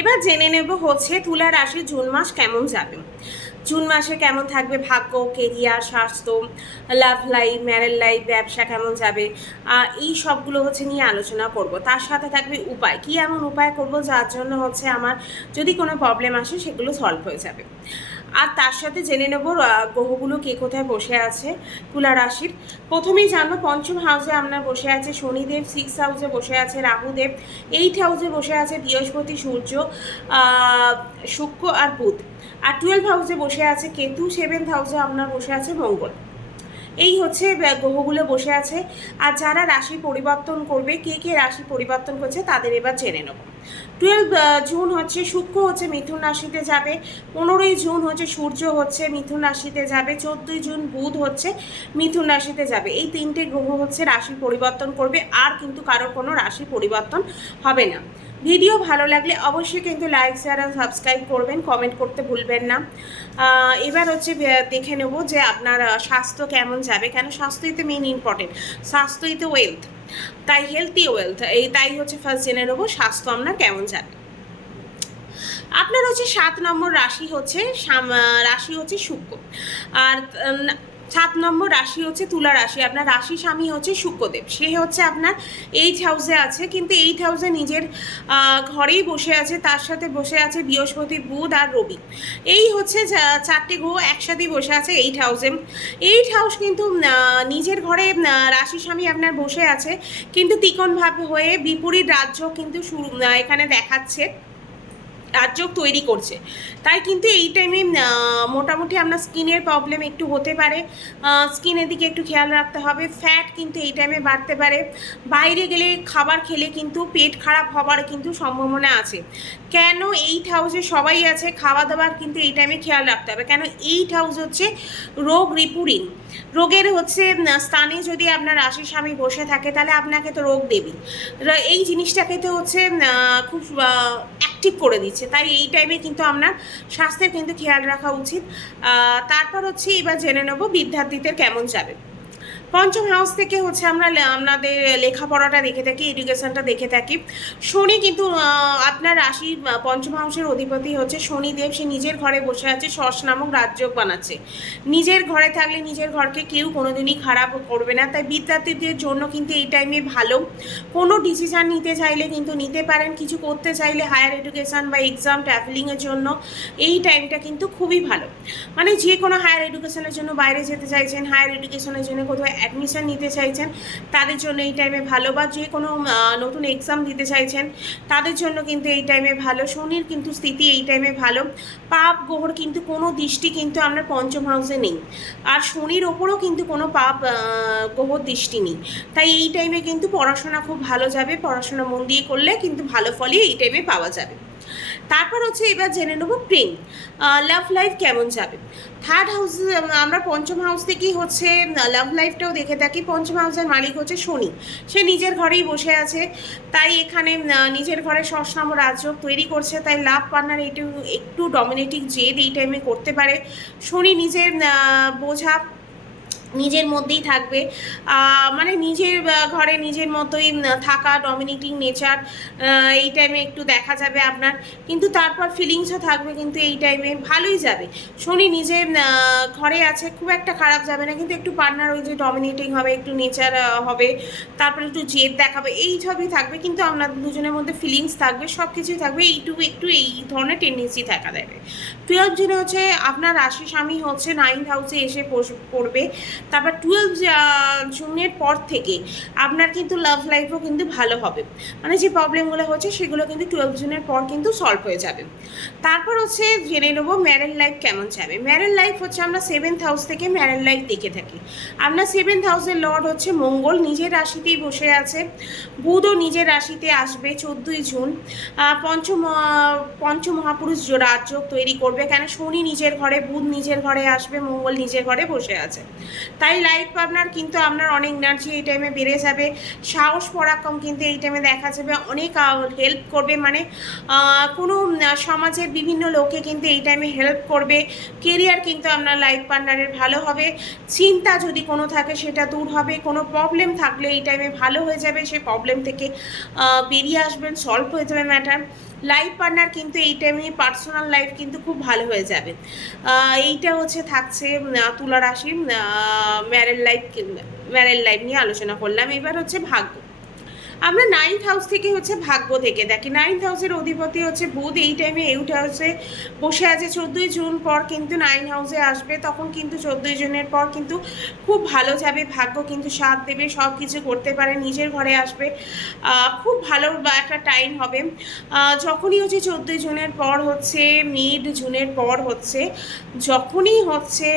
এবার জেনে নেব হচ্ছে তুলা রাশি জুন মাস কেমন যাবে। জুন মাসে কেমন থাকবে ভাগ্য কেরিয়ার স্বাস্থ্য লাভ লাইফ ম্যারেল লাইফ ব্যবসা কেমন যাবে এই সবগুলো হচ্ছে নিয়ে আলোচনা করব। তার সাথে থাকবে উপায়। কি এমন উপায় করব যার জন্য হচ্ছে আমার যদি কোনো প্রবলেম আসে সেগুলো সলভ হয়ে যাবে। আর তার সাথে জেনে নেব গ্রহগুলো কে কোথায় বসে আছে, তুলা রাশির। প্রথমেই জানব পঞ্চম হাউসে আপনার বসে আছে শনিদেব সিক্স হাউসে বসে আছে রাহুদেব এইট হাউসে বসে আছে বৃহস্পতি, সূর্য শুক্র আর বুধ। আর টুয়েলভ হাউসে বসে আছে কেতু সেভেন্থ হাউসে আপনার বসে আছে মঙ্গল। এই হচ্ছে গ্রহগুলো বসে আছে। আর যারা রাশি পরিবর্তন করবে, কে কে রাশি পরিবর্তন করছে, তাদের এবার জেনে নেব। টুয়েলভ জুন হচ্ছে, শুক্র হচ্ছে মিথুন রাশিতে যাবে, পনেরোই জুন হচ্ছে সূর্য হচ্ছে মিথুন রাশিতে যাবে, চোদ্দোই জুন বুধ হচ্ছে মিথুন রাশিতে যাবে। এই তিনটে গ্রহ হচ্ছে রাশি পরিবর্তন করবে, আর কিন্তু কারোর কোনো রাশি পরিবর্তন হবে না। ভিডিও ভালো লাগলে অবশ্যই কিন্তু লাইক শেয়ার আর সাবস্ক্রাইব করবেন কমেন্ট করতে ভুলবেন না। এবার হচ্ছে দেখে নেব যে আপনার স্বাস্থ্য কেমন যাবে। কেন স্বাস্থ্যই তো মেন ইম্পর্টেন্ট স্বাস্থ্যই তো ওয়েলথ তাই হেলথি ওয়েলথ এই তাই হচ্ছে ফার্স্ট জেনে নেব স্বাস্থ্য আপনার কেমন যাবে। আপনার হচ্ছে সাত নম্বর রাশি হচ্ছে রাশি হচ্ছে শুক্র। আর সাত নম্বর রাশি হচ্ছে তুলা রাশি। আপনার রাশি স্বামী হচ্ছে শুক্রদেব। সে হচ্ছে আপনার এইট হাউসে আছে, কিন্তু এইট হাউসে নিজের ঘরেই বসে আছে, তার সাথে বসে আছে বৃহস্পতি, বুধ আর রবি। এই হচ্ছে চারটে গ্রহ একসাথেই বসে আছে এইট হাউসে এইট হাউস কিন্তু নিজের ঘরে রাশি স্বামী আপনার বসে আছে, কিন্তু তিকোণভাবে হয়ে বিপরীত রাজ্য কিন্তু শুরু এখানে দেখাচ্ছে। রাজযোগ তৈরি করছে। তাই কিন্তু এই টাইমে মোটামুটি আপনার স্কিনের প্রবলেম একটু হতে পারে। স্কিনের দিকে একটু খেয়াল রাখতে হবে। ফ্যাট কিন্তু এই টাইমে বাড়তে পারে। বাইরে গেলে খাবার খেলে কিন্তু পেট খারাপ হবার কিন্তু সম্ভাবনা আছে। কেন এইট হাউসে সবাই আছে? খাওয়া দাওয়ার কিন্তু এই টাইমে খেয়াল রাখতে হবে। কেন এইট হাউস হচ্ছে রোগ রিপুরিন রোগের হচ্ছে স্থানে যদি আপনার আশি স্বামী বসে থাকে, তাহলে আপনাকে তো রোগ দেবে এই জিনিসটাকে তো হচ্ছে খুব অ্যাক্টিভ করে দিচ্ছে। তাই এই টাইমে কিন্তু আপনার স্বাস্থ্যের কিন্তু খেয়াল রাখা উচিত। তারপর হচ্ছে এবার জেনে নেব বিদ্যার্থীদের কেমন যাবে। পঞ্চম হাউস থেকে হচ্ছে আমরা আমাদের লেখাপড়াটা দেখে থাকি এডুকেশনটা দেখে থাকি। শনি কিন্তু আপনার রাশি পঞ্চম হাউসের অধিপতি হচ্ছে শনিদেব। সে নিজের ঘরে বসে আছে শস নামক রাজ্য বানাচ্ছে। নিজের ঘরে থাকলে নিজের ঘরকে কেউ কোনোদিনই খারাপ করবে না। তাই বিদ্যার্থীদের জন্য কিন্তু এই টাইমে ভালো। কোনো ডিসিশান নিতে চাইলে কিন্তু নিতে পারেন। কিছু করতে চাইলে হায়ার এডুকেশন বা এক্সাম ট্রাভেলিংয়ের জন্য এই টাইমটা কিন্তু খুবই ভালো। মানে যে কোনো হায়ার এডুকেশনের জন্য বাইরে যেতে চাইছেন হায়ার এডুকেশনের জন্য কোথাও অ্যাডমিশন নিতে চাইছেন, তাদের জন্য এই টাইমে ভালো বা যে কোনো নতুন এক্সাম দিতে চাইছেন, তাদের জন্য কিন্তু এই টাইমে ভালো। শনির কিন্তু স্থিতি এই টাইমে ভালো। পাপ গ্রহর কিন্তু কোনো দৃষ্টি কিন্তু আপনার পঞ্চম হাউসে নেই। আর শনির ওপরও কিন্তু কোনো পাপ গ্রহর দৃষ্টি নেই। তাই এই টাইমে কিন্তু পড়াশোনা খুব ভালো যাবে। পড়াশোনা মন দিয়ে করলে কিন্তু ভালো ফলই এই টাইমে পাওয়া যাবে। তারপর হচ্ছে এবার জেনে নেব প্রেম। লাভ লাইফ কেমন যাবে? থার্ড হাউস আমরা পঞ্চম হাউস থেকেই হচ্ছে লাভ লাইফটাও দেখে থাকি। পঞ্চম হাউসের মালিক হচ্ছে শনি। সে নিজের ঘরেই বসে আছে। তাই এখানে নিজের ঘরে সসনাম রাজ্য তৈরি করছে। তাই লাভ পার্টনার একটু একটু ডমিনেটিং জেদ এই টাইমে করতে পারে। শনি নিজের বোঝা নিজের মধ্যেই থাকবে। মানে নিজের ঘরে নিজের মতোই থাকা ডমিনেটিং নেচার এই টাইমে একটু দেখা যাবে আপনার। কিন্তু তারপর ফিলিংসও থাকবে কিন্তু এই টাইমে ভালোই যাবে। শনি নিজের ঘরে আছে, খুব একটা খারাপ যাবে না, কিন্তু একটু পার্টনার ওই যে ডমিনেটিং হবে, একটু নেচার হবে, তারপরে একটু জেদ দেখাবে, এই সবই থাকবে। কিন্তু আপনার দুজনের মধ্যে ফিলিংস থাকবে সব কিছুই থাকবে, এইটুকু, একটু এই ধরনের টেন্ডেন্সি থাকা যাবে। টুয়েলভ জুনে হচ্ছে, আপনার রাশি স্বামী হচ্ছে নাইন্থ হাউসে এসে পড়বে। তারপর টুয়েলভ জুনের পর থেকে আপনার কিন্তু লাভ লাইফও কিন্তু ভালো হবে। মানে যে প্রবলেমগুলো হচ্ছে সেগুলো কিন্তু টুয়েলভ জুনের পর কিন্তু সলভ হয়ে যাবে। তারপর হচ্ছে জেনে নেব ম্যারেল লাইফ কেমন যাবে। ম্যারেল লাইফ হচ্ছে আমরা সেভেন্থ হাউস থেকে ম্যারেল লাইফ দেখে থাকি। আপনার সেভেন্থ হাউসের লর্ড হচ্ছে মঙ্গল, নিজের রাশিতেই বসে আছে। বুধও নিজের রাশিতে আসবে চোদ্দোই জুন। পঞ্চম পঞ্চমহাপুরুষ রাজযোগ তৈরি করবে। কেন? শনি নিজের ঘরে, বুধ নিজের ঘরে আসবে, মঙ্গল নিজের ঘরে বসে আছে। তাই লাইফ পার্টনার কিন্তু আপনার অনেক এনার্জি এই টাইমে বেড়ে যাবে। সাহস, পরাক্রম কিন্তু এই টাইমে দেখা যাবে। অনেক হেল্প করবে। মানে কোনো সমাজের বিভিন্ন লোকে কিন্তু এই টাইমে হেল্প করবে। কেরিয়ার কিন্তু আপনার লাইফ পার্টনারের ভালো হবে। চিন্তা যদি কোনো থাকে, সেটা দূর হবে। কোনো প্রবলেম থাকলে এই টাইমে ভালো হয়ে যাবে। সেই প্রবলেম থেকে বেরিয়ে আসবেন সলভ হয়ে যাবে ম্যাটার লাইফ পার্টনার কিন্তু এই টাইমে পার্সোনাল লাইফ কিন্তু খুব ভালো হয়ে যাবে। এইটা হচ্ছে থাকছে তুলা রাশি ম্যারেল লাইফ ম্যারেল লাইফ নিয়ে আলোচনা করলাম। এবার হচ্ছে ভাগ্য। আমরা নাইন্থ হাউস থেকে হচ্ছে ভাগ্য থেকে দেখি। নাইন্থ হাউসের অধিপতি হচ্ছে বুধ। এই টাইমে এইট হাউসে বসে আছে। চোদ্দোই জুন পর কিন্তু নাইন হাউসে আসবে। তখন কিন্তু চোদ্দোই জুনের পর কিন্তু খুব ভালো যাবে। ভাগ্য কিন্তু সাথ দেবে। সব কিছু করতে পারে। নিজের ঘরে আসবে। খুব ভালো একটা টাইম হবে। যখনই হচ্ছে চোদ্দোই জুনের পর হচ্ছে মিড জুনের পর হচ্ছে, যখনই হচ্ছে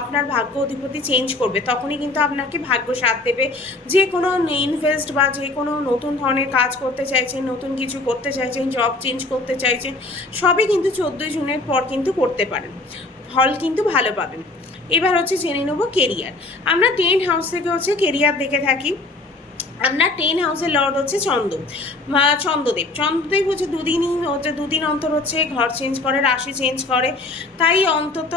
আপনার ভাগ্য অধিপতি চেঞ্জ করবে, তখনই কিন্তু আপনাকে ভাগ্য সাথ দেবে। যে কোনো ইনভেস্ট বা যে কোনো নতুন ধরনের কাজ করতে চাইছেন, নতুন কিছু করতে চাইছেন জব চেঞ্জ করতে চাইছেন, সবই কিন্তু চোদ্দোই জুনের পর কিন্তু করতে পারেন। ফল কিন্তু ভালো পাবেন। এবার হচ্ছে জেনে নেব কেরিয়ার আমরা টেন হাউস থেকে হচ্ছে কেরিয়ার দেখে থাকি। আপনার টেন হাউসের লর্ড হচ্ছে চন্দ্র। বা চন্দ্রদেব। চন্দ্রদেব হচ্ছে দুদিনই হচ্ছে, দুদিন অন্তর হচ্ছে ঘর চেঞ্জ করে, রাশি চেঞ্জ করে। তাই অন্তত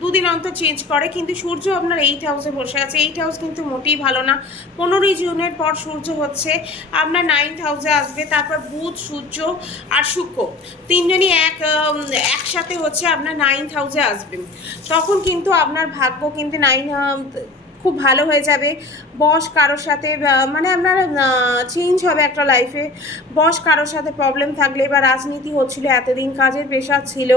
দুদিন অন্তর চেঞ্জ করে, কিন্তু সূর্য আপনার এইট হাউসে বসে আছে। এইট হাউস কিন্তু মোটেই ভালো না। পনেরোই জুনের পর সূর্য হচ্ছে আপনার নাইন্থ হাউসে আসবে, তারপর বুধ, সূর্য আর শুক্র। তিনজনই এক একসাথে হচ্ছে আপনার নাইন্থ হাউসে আসবেন তখন কিন্তু আপনার ভাগ্য কিন্তু নাইন খুব ভালো হয়ে যাবে। বস কারোর সাথে মানে আপনার চেঞ্জ হবে একটা লাইফে বস কারোর সাথে প্রবলেম থাকলে বা রাজনীতি হচ্ছিল, এতদিন কাজের প্রেশার ছিল,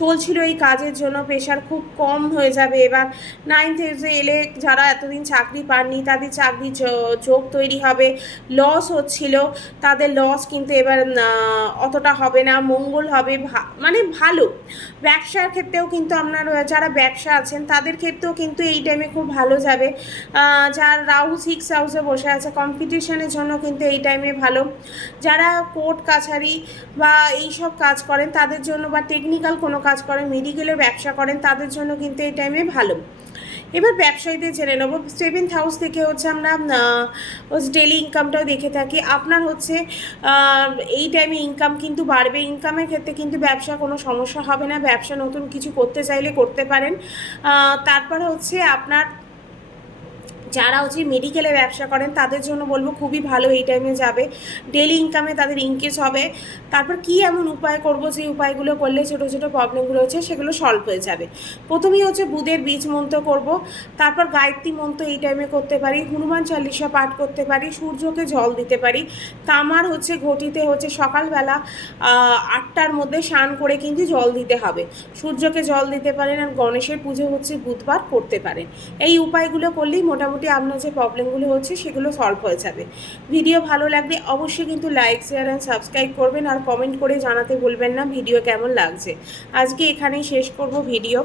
চলছিল এই কাজের জন্য প্রেশার খুব কম হয়ে যাবে। এবার নাইন্থ এজে এলে যারা এতদিন চাকরি পাননি, তাদের চাকরি যোগ তৈরি হবে লস হচ্ছিল। তাদের লস কিন্তু এবার অতটা হবে না, মঙ্গল হবে মানে ভালো। ব্যবসার ক্ষেত্রেও কিন্তু আপনার, যারা ব্যবসা আছেন, তাদের ক্ষেত্রেও কিন্তু এই টাইমে খুব ভালো যাবে। যার রাহু সিক্স হাউসে বসে আছে। কম্পিটিশনের জন্য কিন্তু এই টাইমে ভালো। যারা কোর্ট কাছারি বা এই সব কাজ করেন, তাদের জন্য বা টেকনিক্যাল কোনো কাজ করেন মেডিকেলের ব্যবসা করেন, তাদের জন্য কিন্তু এই টাইমে ভালো। এবার ব্যবসায়ীদের জেনে নেব। সেভেন্থ হাউস থেকে হচ্ছে আমরা ডেলি ইনকামটাও দেখে থাকি। আপনার হচ্ছে এই টাইমে ইনকাম কিন্তু বাড়বে। ইনকামের ক্ষেত্রে কিন্তু ব্যবসা কোনো সমস্যা হবে না। ব্যবসা নতুন কিছু করতে চাইলে করতে পারেন। তারপর হচ্ছে আপনার যারা হচ্ছে মেডিকেলে ব্যবসা করেন, তাদের জন্য বলব খুবই ভালো এই টাইমে যাবে। ডেলি ইনকামে তাদের ইনকেস হবে। তারপর কি এমন উপায় করব, যে উপায়গুলো করলে ছোটো ছোটো প্রবলেমগুলো হচ্ছে সেগুলো সলভ হয়ে যাবে। প্রথমেই হচ্ছে বুধের বীজ মন্ত্র করব। তারপর গায়ত্রী মন্ত্র এই টাইমে করতে পারি, হনুমান চালিশা পাঠ করতে পারি, সূর্যকে জল দিতে পারি। তামার হচ্ছে ঘটিতে হচ্ছে সকালবেলা আটটার মধ্যে স্নান করে কিন্তু জল দিতে হবে। সূর্যকে জল দিতে পারেন আর গণেশের পুজো হচ্ছে বুধবার করতে পারেন। এই উপায়গুলো করলেই মোটামুটি আপনার যে প্রবলেমগুলো হচ্ছে সেগুলো সলভ হয়ে যাবে। ভিডিও ভালো লাগলে অবশ্যই কিন্তু লাইক শেয়ার অ্যান্ড সাবস্ক্রাইব করবেন আর কমেন্ট করে জানাতে ভুলবেন না ভিডিও কেমন লাগছে। আজকে এখানেই শেষ করব ভিডিও